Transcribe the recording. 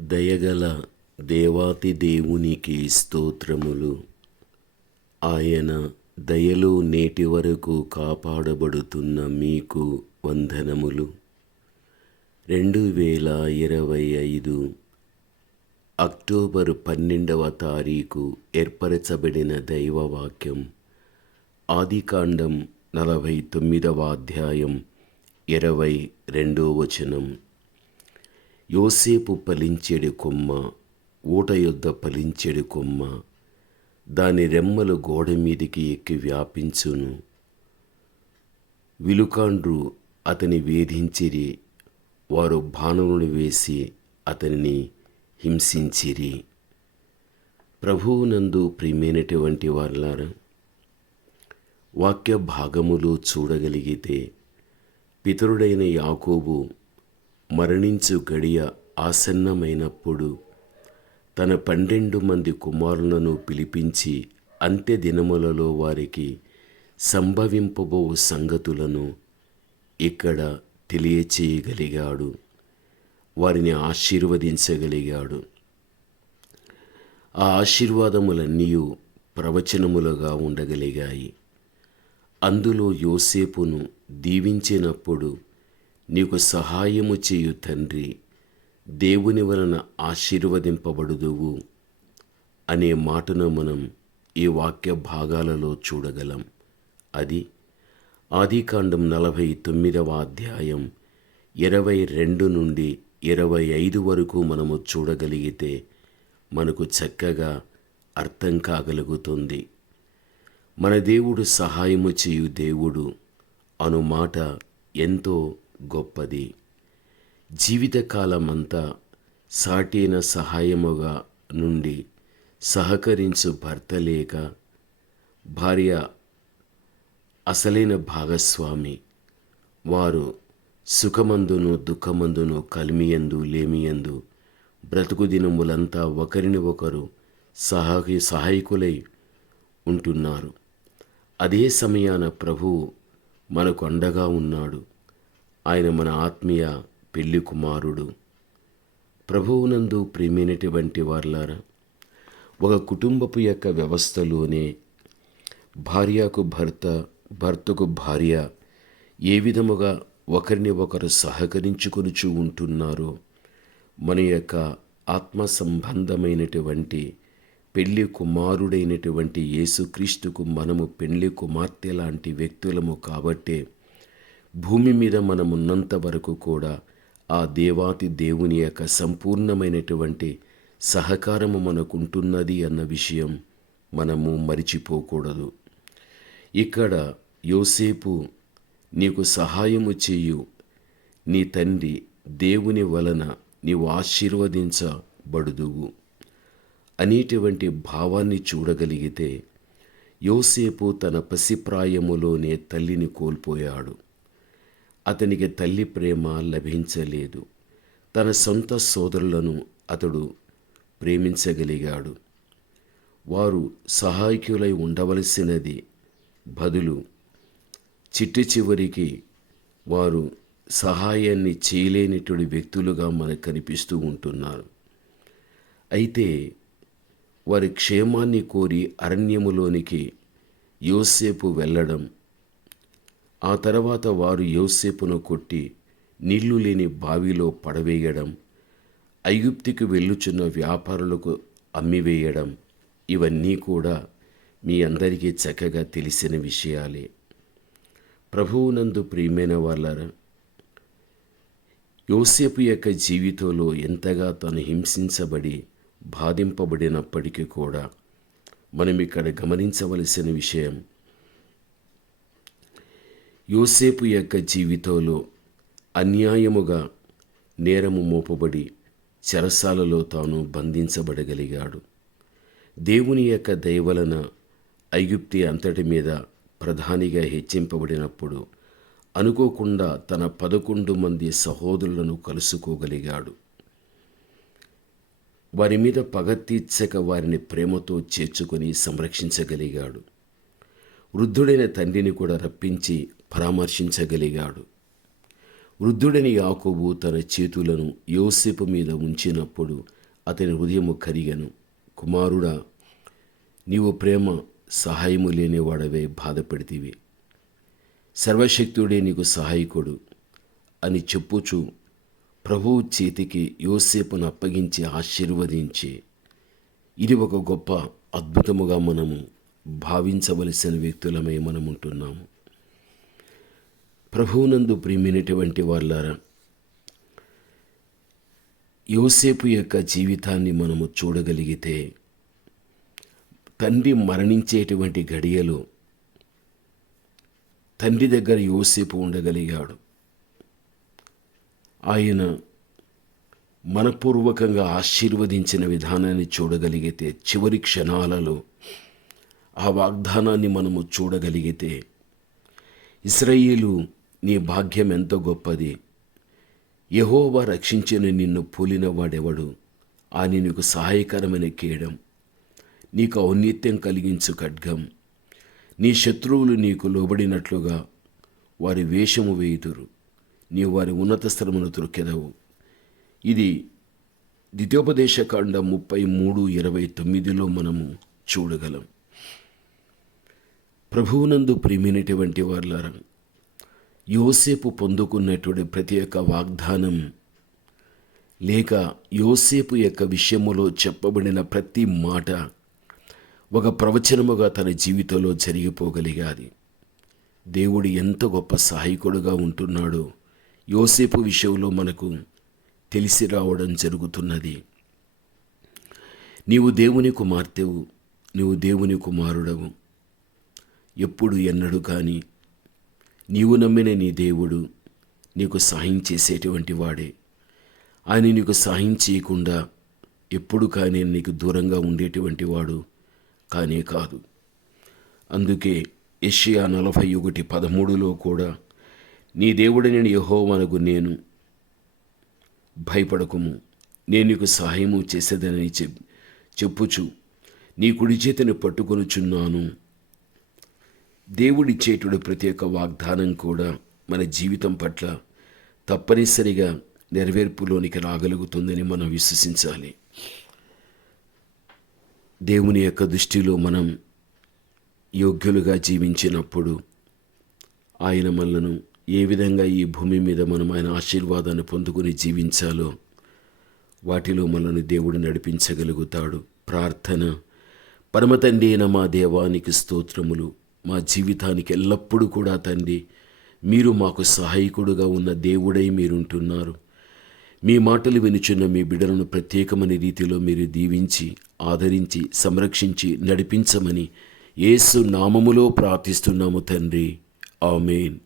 దయగల దేవాతి దేవునికి స్తోత్రములు. ఆయన దయలో నేటి వరకు కాపాడబడుతున్న మీకు వందనములు. రెండు వేల ఇరవై ఐదు అక్టోబరు పన్నెండవ తారీఖు ఏర్పరచబడిన దైవవాక్యం ఆదికాండం నలభై తొమ్మిదవ అధ్యాయం ఇరవై రెండో వచనం. యోసేపు పలించెడి కొమ్మ ఊట యొద్ద పలించెడి కొమ్మ దాని రెమ్మలు గోడ మీదికి ఎక్కి వ్యాపించును. విలుకాండ్రు అతని వేధించిరి వారు బాణములను వేసి అతనిని హింసించిరి. ప్రభువునందు ప్రియమైనటువంటి వారులారా వాక్య భాగములు చూడగలిగితే పితరుడైన యాకోబు మరణించు గడియ ఆసన్నమైనప్పుడు తన పన్నెండు మంది కుమారులను పిలిపించి అంత్య దినములలో వారికి సంభవింపబో సంగతులను ఇక్కడ తెలియచేయగలిగాడు. వారిని ఆశీర్వదించగలిగాడు. ఆ ఆశీర్వాదములన్నీ ప్రవచనములుగా ఉండగలిగాయి. అందులో యోసేపును దీవించినప్పుడు నీకు సహాయము చేయు తండ్రి. దేవుని వలన ఆశీర్వదింపబడుదువు అనే మాటను మనం ఈ వాక్య భాగాలలో చూడగలం. అది ఆదికాండం నలభై తొమ్మిదవ అధ్యాయం ఇరవై రెండు నుండి ఇరవై ఐదు వరకు మనము చూడగలిగితే మనకు చక్కగా అర్థం కాగలుగుతుంది. మన దేవుడు సహాయము చేయు దేవుడు అను మాట ఎంతో గొప్పది. జీవితకాలమంతా సాటిన సహాయముగా నుండి సహకరించు భర్త లేక భార్య అసలైన భాగస్వామి. వారు సుఖమందును దుఃఖమందును కలిమియందు లేమియందు బ్రతుకు దినములంతా ఒకరిని ఒకరు సహాయ సహాయకులై ఉంటున్నారు. అదే సమయాన ప్రభువు మనకు అండగా ఉన్నాడు. ఆయన మన ఆత్మీయ పెళ్ళి కుమారుడు. ప్రభువునందు ప్రేమైనటువంటి వార్లారా ఒక కుటుంబపు యొక్క వ్యవస్థలోనే భార్యకు భర్త భర్తకు భార్య ఏ విధముగా ఒకరిని ఒకరు సహకరించుకొనుచు ఉంటున్నారో మన యొక్క ఆత్మ సంబంధమైనటువంటి పెళ్ళి కుమారుడైనటువంటి యేసుక్రీస్తుకు మనము పెళ్ళి కుమార్తె లాంటి వ్యక్తులము కాబట్టే భూమి మీద మనం ఉన్నంత వరకు కూడా ఆ దేవాతి దేవుని యొక్క సంపూర్ణమైనటువంటి సహకారము మనకుంటున్నది అన్న విషయం మనము మరిచిపోకూడదు. ఇక్కడ యోసేపు నీకు సహాయము చేయు. నీ తండ్రి దేవుని వలన నీవు ఆశీర్వదించబడుదువు. అనేటువంటి భావాన్ని చూడగలిగితే యోసేపు తన పసిప్రాయములోనే తల్లిని కోల్పోయాడు. అతనికి తల్లి ప్రేమ లభించలేదు. తన సొంత సోదరులను అతడు ప్రేమించగలిగాడు. వారు సహాయకులై ఉండవలసినది బదులు చిట్టు చివరికి వారు సహాయాన్ని చేయలేనిటువంటి వ్యక్తులుగా మనకు కనిపిస్తూ ఉంటున్నారు. అయితే వారి క్షేమాన్ని కోరి అరణ్యములోనికి యోసేపు వెళ్ళడం ఆ తర్వాత వారు యోసేపును కొట్టి నీళ్ళు లేని బావిలో పడవేయడం ఐగుప్తికి వెళ్ళుచున్న వ్యాపారులకు అమ్మివేయడం ఇవన్నీ కూడా మీ అందరికీ చక్కగా తెలిసిన విషయాలే. ప్రభువునందు ప్రియమైన వాళ్ళరా యోసేపు యొక్క జీవితంలో ఎంతగా తను హింసించబడి బాధింపబడినప్పటికీ కూడా మనం ఇక్కడ గమనించవలసిన విషయం యోసేపు యొక్క జీవితంలో అన్యాయముగా నేరము మోపబడి చెరసాలలో తాను బంధించబడగలిగాడు. దేవుని యొక్క దయవలన ఐగుప్తి అంతటి మీద ప్రధానిగా హెచ్చింపబడినప్పుడు అనుకోకుండా తన పదకొండు మంది సహోదరులను కలుసుకోగలిగాడు. వారి మీద పగ తీర్చక వారిని ప్రేమతో చేర్చుకొని సంరక్షించగలిగాడు. వృద్ధుడైన తండ్రిని కూడా రప్పించి పరామర్శించగలిగాడు. వృద్ధుడని యాకోబు తన చేతులను యోసేపు మీద ఉంచినప్పుడు అతని హృదయము కరిగను. కుమారుడా నీవు ప్రేమ సహాయము లేనివాడవే బాధపడితివి. సర్వశక్తుడే నీకు సహాయకుడు అని చెప్పుచు ప్రభువు చేతికి యోసేపును అప్పగించి ఆశీర్వదించి ఇది ఒక గొప్ప అద్భుతముగా మనము భావించవలసిన వ్యక్తులమే మనం ఉంటున్నాము ప్రభువునందు ప్రియమైనటువంటి వాళ్ళారా యోసేపు యొక్క జీవితాన్ని మనము చూడగలిగితే తండ్రి మరణించేటువంటి గడియలో తండ్రి దగ్గర యోసేపు ఉండగలిగాడు. ఆయన మనపూర్వకంగా ఆశీర్వదించిన విధానాన్ని చూడగలిగితే చివరి క్షణాలలో ఆ వాగ్దానాన్ని మనము చూడగలిగితే ఇస్రాయేలు నీ భాగ్యం ఎంత గొప్పది. యహోవా రక్షించిన నిన్ను పోలిన వాడెవడు? అని నీకు సహాయకరమైన కేయడం నీకు ఔన్నత్యం కలిగించు ఖడ్గం. నీ శత్రువులు నీకు లోబడినట్లుగా వారి వేషము వేయుదురు. నీ వారి ఉన్నత స్థలమును త్రొక్కెదవు. ఇది ద్వితీయోపదేశకాండ ముప్పై మూడు ఇరవై తొమ్మిదిలో మనము చూడగలం. ప్రభువునందు ప్రియమైనటువంటి వారులారా యోసేపు పొందుకున్నటువంటి ప్రతి ఒక్క వాగ్దానం లేక యోసేపు యొక్క విషయములో చెప్పబడిన ప్రతి మాట ఒక ప్రవచనముగా తన జీవితంలో జరిగిపోగలిగాది. దేవుడు ఎంత గొప్ప సహాయకుడుగా ఉంటున్నాడో యోసేపు విషయంలో మనకు తెలిసి రావడం జరుగుతున్నది. నీవు దేవుని కుమార్తెవు నీవు దేవుని కుమారుడవు. ఎప్పుడు ఎన్నడు కానీ నీవు నమ్మిన నీ దేవుడు నీకు సహాయం చేసేటువంటి వాడే. ఆయన నీకు సహాయం చేయకుండా ఎప్పుడు కానీ నీకు దూరంగా ఉండేటువంటి వాడు కానే కాదు. అందుకే ఏషియా నలభై ఒకటి పదమూడులో కూడా నీ దేవుడిని యహోవనకు నేను భయపడకుము. నేను నీకు సహాయము చేసేదనని చెప్ చెప్పుచు నీ కుడి చేతిని పట్టుకొనుచున్నాను. దేవుడిచ్చేటువంటి ప్రతి ఒక్క వాగ్దానం కూడా మన జీవితం పట్ల తప్పనిసరిగా నెరవేర్పులోనికి రాగలుగుతుందని మనం విశ్వసించాలి. దేవుని యొక్క దృష్టిలో మనం యోగ్యులుగా జీవించినప్పుడు ఆయన మనలను ఏ విధంగా ఈ భూమి మీద మనం ఆయన ఆశీర్వాదాన్ని పొందుకొని జీవించాలో వాటిలో మనల్ని దేవుడు నడిపించగలుగుతాడు. ప్రార్థన. పరమతండి అయిన మా దేవానికి స్తోత్రములు. మా జీవితానికి ఎల్లప్పుడూ కూడా తండ్రి మీరు మాకు సహాయకుడుగా ఉన్న దేవుడై మీరుంటున్నారు. మీ మాటలు వినుచున్న మీ బిడ్డలను ప్రత్యేకమైన రీతిలో మీరు దీవించి ఆదరించి సంరక్షించి నడిపించమని యేసు నామములో ప్రార్థిస్తున్నాము తండ్రి. ఆమెన్.